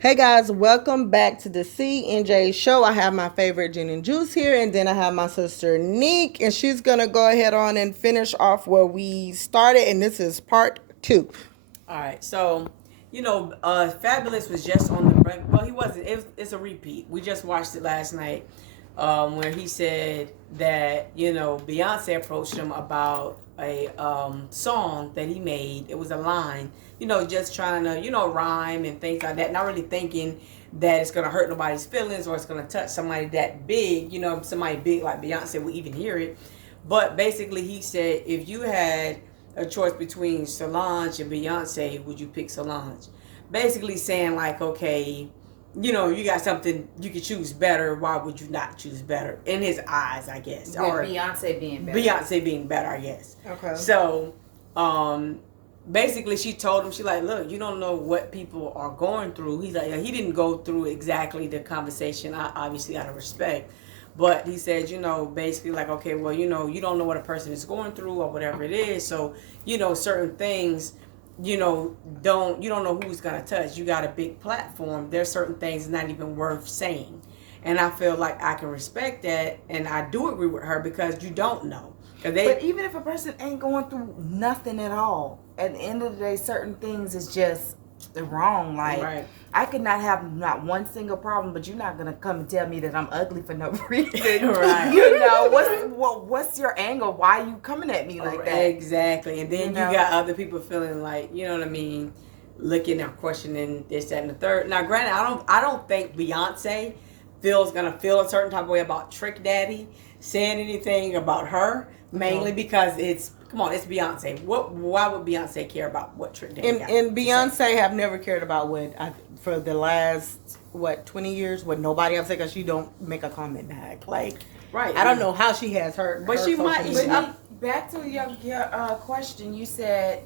Hey guys, welcome back to the C and J show. I have my favorite gin and juice here, and then I have my sister Neek, and she's gonna go ahead on and finish off where we started, and this is part two. All right, so Fabulous was just on the break. Well, he wasn't. It's a repeat. We just watched it last night, where he said that Beyonce approached him about a song that he made. It was a line, just trying to rhyme and things like that. Not really thinking that it's gonna hurt nobody's feelings or it's gonna touch somebody that big. Somebody big like Beyonce will even hear it. But basically, he said if you had a choice between Solange and Beyonce, would you pick Solange? Basically saying like, okay, you got something you could choose better. Why would you not choose better in his eyes? I guess, or Beyonce being better. Beyonce being better, I guess. Okay. So, basically, she told him, she like, look, you don't know what people are going through. He's like, he didn't go through exactly the conversation. Obviously, out of respect. But he said, basically like, okay, well, you don't know what a person is going through or whatever it is. So, certain things, you don't know who's going to touch. You got a big platform. There's certain things not even worth saying. And I feel like I can respect that. And I do agree with her because you don't know. But even if a person ain't going through nothing at all, at the end of the day, certain things is just wrong. Like, right. I could not have not one single problem, but you're not gonna come and tell me that I'm ugly for no reason. Right. What's your angle? Why are you coming at me like that? Exactly. And then you got other people feeling like, you know what I mean, looking and questioning this, that, and the third. Now, granted, I don't think Beyonce gonna feel a certain type of way about Trick Daddy saying anything about her, mainly because it's Beyonce. Why would Beyonce care about what Trick Daddy And Beyonce have never cared about for the last 20 years what nobody else say because she don't make a comment back. Like, right. I don't know how she has her, but she might. Back to your question, you said,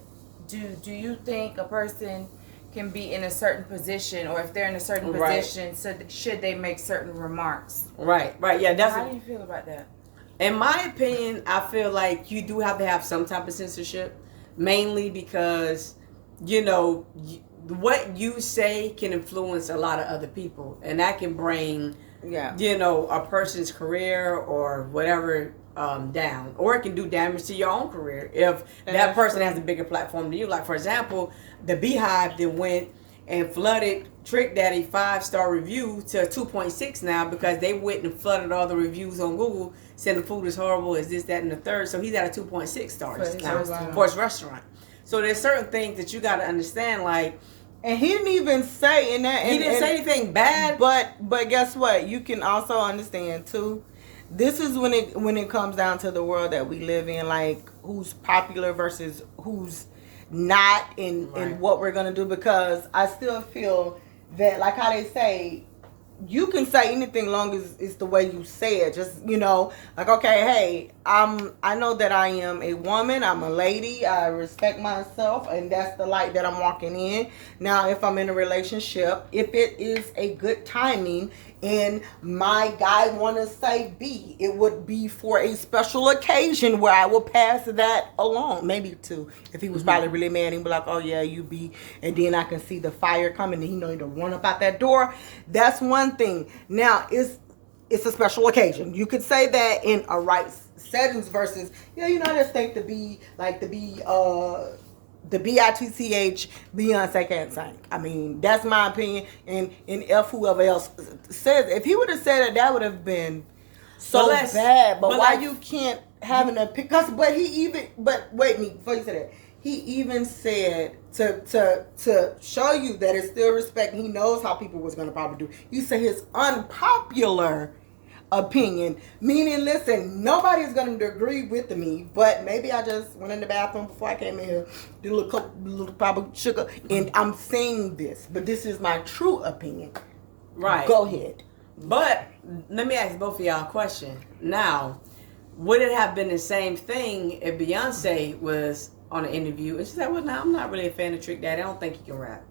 do you think a person can be in a certain position, or if they're in a certain position, so should they make certain remarks? Right. Yeah. How do you feel about that? In my opinion, I feel like you do have to have some type of censorship, mainly because, what you say can influence a lot of other people, and that can bring, a person's career or whatever down, or it can do damage to your own career if that person has a bigger platform than you. Like, for example, the BEYHIVE that went and flooded Trick Daddy 5-star review to 2.6 now because they went and flooded all the reviews on Google saying the food is horrible, is this, that, and the third. So he's at a 2.6 stars for his restaurant. So there's certain things that you got to understand, like. And he didn't even say in that. He didn't say anything bad. But guess what? You can also understand too. This is when it comes down to the world that we live in, like who's popular versus who's not, and what we're gonna do. Because I still feel that, like how they say, you can say anything long as it's the way you say it. Just, like, okay, hey, I know that I am a woman, I'm a lady, I respect myself, and that's the light that I'm walking in. Now, if I'm in a relationship, if it is a good timing and my guy want to say B, it would be for a special occasion where I will pass that along. Maybe two. If he was probably really mad, he'd be like, oh yeah, you B. And then I can see the fire coming and he know to run up out that door. That's one thing. Now, it's a special occasion. You could say that in a right settings versus, I just think the BITCH Beyonce can't sing. I mean, that's my opinion. And if whoever else says, if he would have said it, that would have been so bad. But why you can't have an opinion? But wait, before you say that, he even said to show you that it's still respect. He knows how people was gonna probably do. You say his unpopular opinion, meaning, listen, nobody's going to agree with me, but maybe I just went in the bathroom before I came in here, did a little probably sugar, and I'm saying this, but this is my true opinion. Right. Go ahead. But let me ask both of y'all a question. Now, would it have been the same thing if Beyonce was on an interview and she said, well, no, I'm not really a fan of Trick Daddy, I don't think he can rap?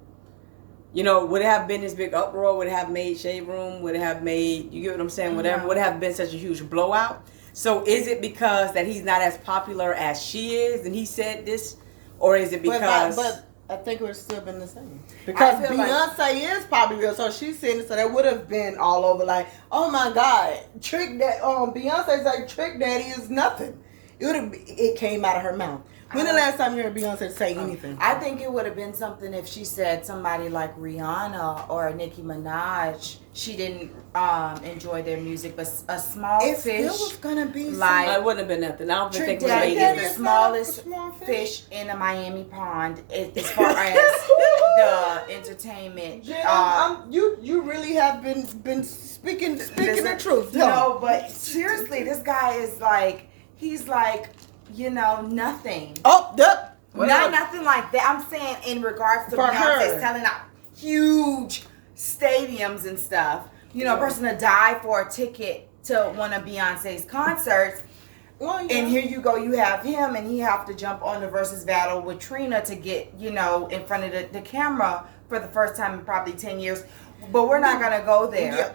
Would it have been this big uproar? Would it have made Shade Room? Would it have made, you get what I'm saying, whatever? Would it have been such a huge blowout? So is it because that he's not as popular as she is and he said this? Or is it because... I think it would still been the same. Because Beyonce is popular, so she's saying it, so that would have been all over like, oh my God, Beyonce's like Trick Daddy is nothing. It came out of her mouth. When the last time you heard Beyonce say anything? I think it would have been something if she said somebody like Rihanna or Nicki Minaj. She didn't enjoy their music, but a small fish. It was gonna be like it wouldn't have been nothing. I don't think Trick Daddy is the smallest fish in a Miami pond as far as the entertainment. You really have been speaking the truth. No, but seriously, this guy is like nothing. Oh, not nothing like that. I'm saying in regards to Beyonce selling out huge stadiums and stuff. A person to die for a ticket to one of Beyonce's concerts. Well, yeah. And here you go, you have him, and he have to jump on the versus battle with Trina to get, in front of the camera for the first time in probably 10 years. But we're not gonna go there.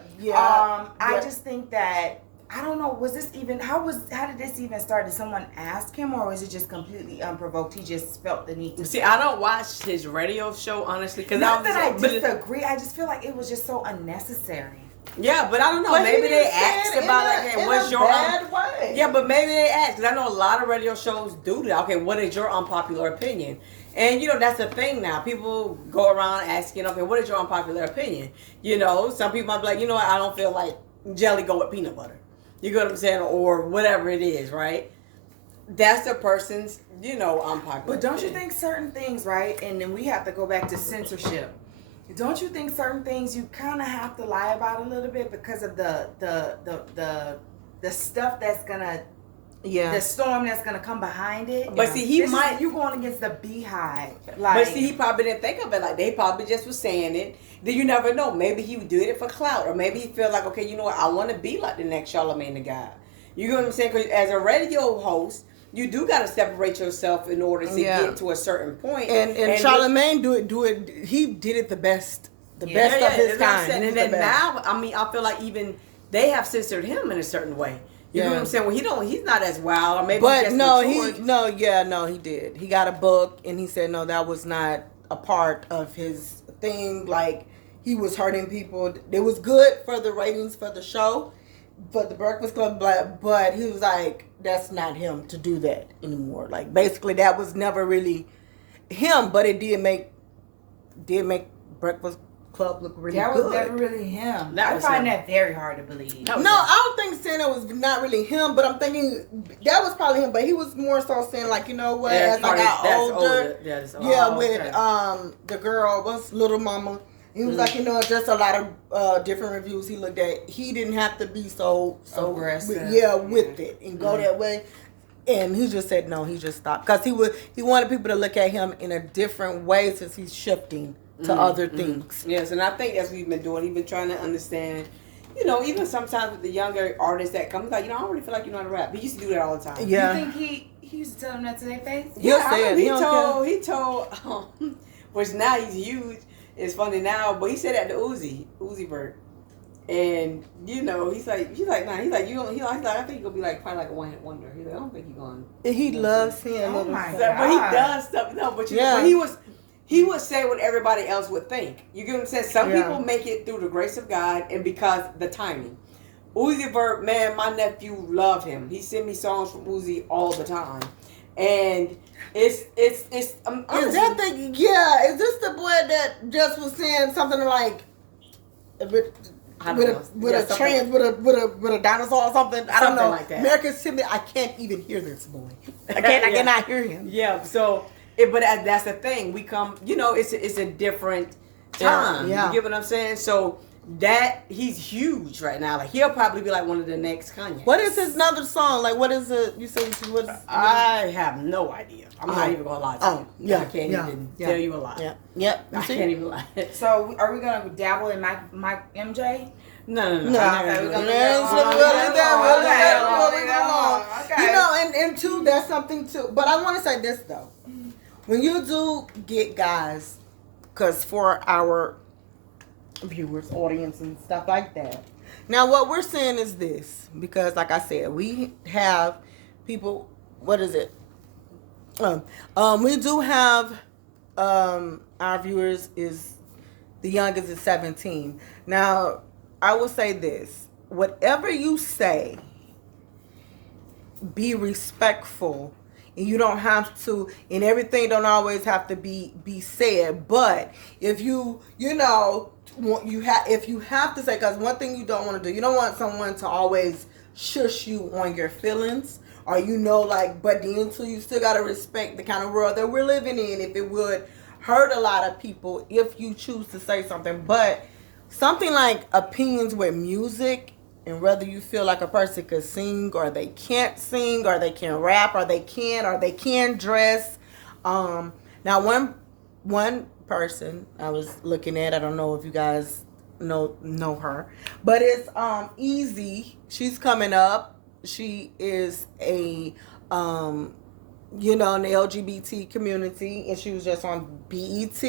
I just think that. I don't know. Was this even? How did this even start? Did someone ask him, or was it just completely unprovoked? He just felt the need to. See, I don't watch his radio show honestly, because not that I disagree. I just feel like it was just so unnecessary. Yeah, but I don't know. Maybe they asked about like, hey, what's your way? Yeah, but maybe they asked, because I know a lot of radio shows do that. Okay, what is your unpopular opinion? And that's the thing now. People go around asking, okay, what is your unpopular opinion? Some people might be like, what? I don't feel like jelly go with peanut butter. You get what I'm saying? Or whatever it is, right? That's a person's, unpopular. But don't you think certain things, right? And then we have to go back to censorship. Don't you think certain things you kind of have to lie about a little bit because of the stuff that's gonna, the storm that's gonna come behind it? But see, you going against the BEYHIVE. But see, he probably didn't think of it like they probably just was saying it. Then you never know. Maybe he did it for clout, or maybe he feel like, okay, you know what? I want to be like the next Charlamagne the God. You get what I'm saying? Because as a radio host, you do got to separate yourself in order to get to a certain point. And Charlamagne do it. He did it the best of his kind. And then now, I feel like even they have censored him in a certain way. You know what I'm saying? Well, he's not as wild, or maybe. But he did. He got a book, and he said no, that was not a part of his thing. Like, he was hurting people. It was good for the ratings for the show, for the Breakfast Club, but he was like, that's not him to do that anymore. Like, basically, that was never really him, but it did make Breakfast Club look really good. That was never really him. I find that very hard to believe. No, I don't think saying that was not really him, but I'm thinking that was probably him, but he was more so saying, like, you know what, as I got older, with the girl, what's Little Mama, he was like, just a lot of different reviews he looked at. He didn't have to be so aggressive, with it and go that way. And he just said no. He just stopped because he wanted people to look at him in a different way since he's shifting to other things. Yes, and I think as we've been doing, he's been trying to understand. Even sometimes with the younger artists that come, like, I don't really feel like you know how to rap. He used to do that all the time. Yeah. You think he used to tell them that to their face? Yeah, he told, which now he's huge. It's funny now, but he said that to Uzi Vert, and he's like, I think he'll be like probably like a one-hit wonder. He's like, I don't think he's going. He loves him. Oh my God. But he does stuff. No, but he would say what everybody else would think. You get what I'm saying? Some people make it through the grace of God and because the timing. Uzi Vert, man, my nephew loved him. He sent me songs from Uzi all the time, and it's. Is this the boy that just was saying something like with a dinosaur or something? I don't know. Like that. America's Timid. I can't even hear this boy. I cannot hear him. Yeah. So. But that's the thing. We come, it's a different time. Yeah. You get what I'm saying? So that he's huge right now. Like, he'll probably be like one of the next Kanye. What is his another song? Like, what is it? You said what? I have no idea. I'm not even gonna lie to you. I can't even tell you a lot. Yeah. Yep. I can't even lie. So are we gonna dabble in Mike MJ? No. And two, that's something too. But I want to say this though. When you do get guys, because for our viewers, audience, and stuff like that. Now, what we're saying is this, because like I said, we have people, what is it? We do have our viewers is the youngest is 17. Now, I will say this: whatever you say, be respectful, and you don't have to, and everything don't always have to be said. But if you know, if you have to say, because one thing you don't want to do, you don't want someone to always shush you on your feelings, or but then too, you still gotta respect the kind of world that we're living in. If it would hurt a lot of people if you choose to say something, but something like opinions with music, and whether you feel like a person could sing or they can't sing, or they can rap or they can dress. Now one person I was looking at, I don't know if you guys know her, but it's Easy. She's coming up. She is a in the LGBT community, and she was just on BET.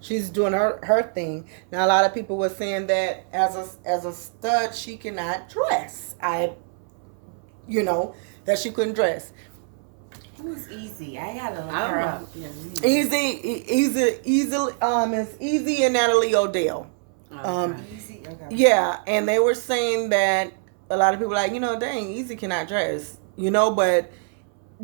She's doing her thing. Now, a lot of people were saying that as a stud, she cannot dress. That she couldn't dress. Who's Easy? I gotta look her up. Yeah. Easy, it's Easy and Natalie Odell. Easy, okay. Yeah, and they were saying that a lot of people are like, dang, Easy cannot dress, but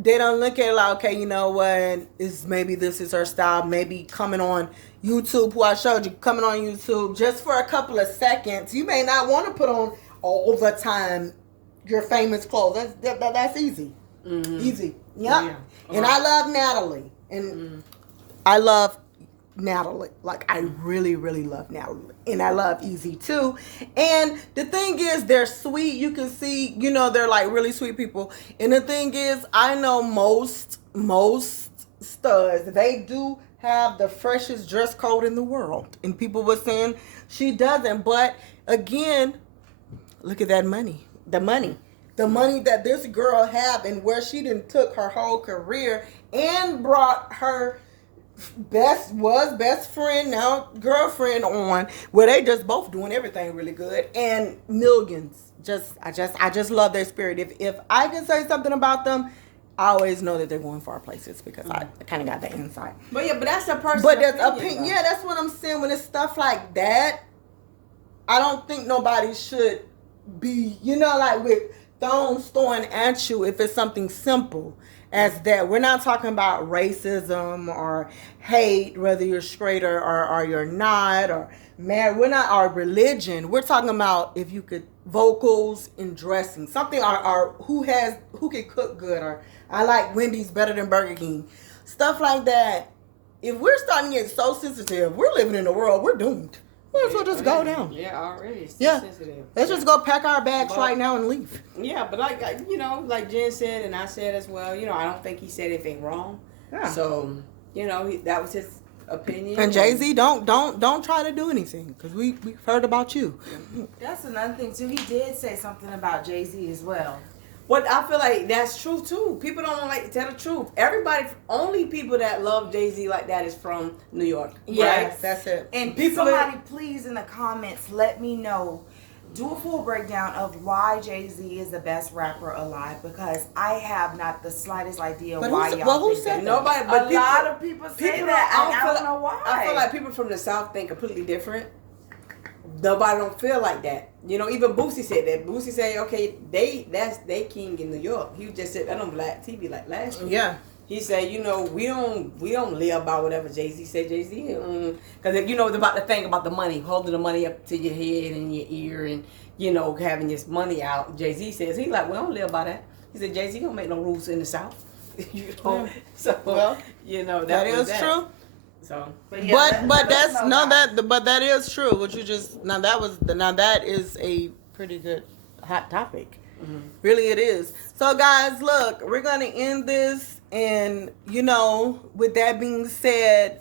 they don't look at it like, okay, you know what, maybe this is her style. Maybe coming on YouTube, who I showed you, coming on YouTube just for a couple of seconds. You may not want to put on all the time your famous clothes. That's easy. Mm-hmm. Easy. Yep. Yeah. And I love Natalie. And I love Natalie. Like, I really, really love Natalie. And I love Easy too. And the thing is, they're sweet. You can see, they're like really sweet people. And the thing is, I know most studs, they do have the freshest dress code in the world. And people were saying she doesn't. But again, look at that money. The money that this girl have, and where she done took her whole career and brought her best friend, now girlfriend, on, where they just both doing everything really good, and millions. I just love their spirit. If I can say something about them, I always know that they're going far places, because I kind of got that insight. But that's a personal But that's opinion. Yeah, that's what I'm saying. When it's stuff like that, I don't think nobody should be, like with stones thrown at you if it's something simple as that. We're not talking about racism or hate, whether you're straight or you're not, or married. We're not our religion. We're talking about if you could vocals and dressing, something, or who can cook good, or I like Wendy's better than Burger King, stuff like that. If we're starting to get so sensitive, we're living in a world, we're doomed. Might as well just go down. Yeah, already. It's sensitive. Let's just go pack our bags right now and leave. Yeah, but like Jen said, and I said as well, I don't think he said anything wrong. Yeah. So, that was his opinion. And Jay-Z, don't try to do anything, because we've heard about you. That's another thing too. He did say something about Jay-Z as well. But I feel like that's true too. People don't like to tell the truth. Only people that love Jay-Z like that is from New York. Yes, right? That's it. And somebody please in the comments let me know. Do a full breakdown of why Jay-Z is the best rapper alive, because I have not the slightest idea why y'all think that. Nobody, but a lot of people say that. I don't know why. I feel like people from the South think completely different. Nobody don't feel like that. Even Boosie said that. Boosie said, okay, that's they king in New York. He just said that on Black TV like last year. Yeah. He said, we don't live by whatever Jay-Z said. Jay-Z, because it's about the thing about the money, holding the money up to your head and your ear, and having this money out. Jay-Z says, we don't live by that. He said, Jay-Z don't make no rules in the South. So that is true. So, but that is true. What you just that is a pretty good hot topic. Mm-hmm. Really, it is. So, guys, look, we're gonna end this, and with that being said,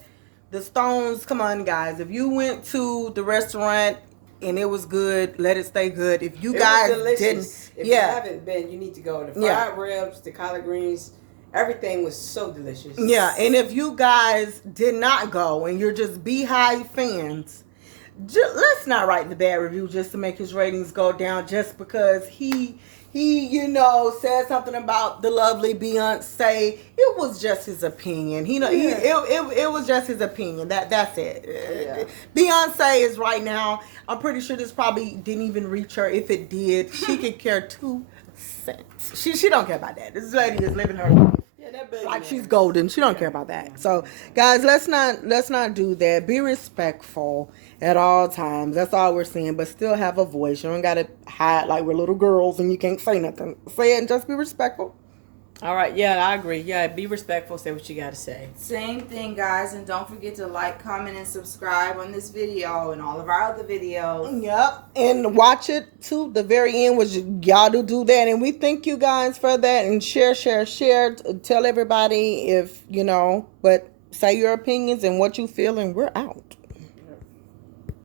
the Stones. Come on, guys. If you went to the restaurant and it was good, let it stay good. If you guys didn't, if you haven't been, you need to go. The fried ribs, the collard greens. Everything was so delicious. Yeah, and if you guys did not go and you're just BEYHIVE fans, let's not write the bad review just to make his ratings go down, just because he he, said something about the lovely Beyonce. It was just his opinion. It was just his opinion. That's it. Yeah. Beyonce is right now. I'm pretty sure this probably didn't even reach her. If it did, she could care 2 cents. She don't care about that. This lady is living her life. Like she's golden. She don't care about that. So guys, let's not do that. Be respectful at all times. That's all we're saying. But still have a voice. You don't gotta hide like we're little girls and you can't say nothing. Say it and just be respectful. All right. Yeah, I agree. Yeah, be respectful. Say what you gotta say. Same thing, guys, and don't forget to like, comment, and subscribe on this video and all of our other videos. Yep, and watch it to the very end, which y'all do that, and we thank you guys for that. And share. Tell everybody if but say your opinions and what you feel, and we're out.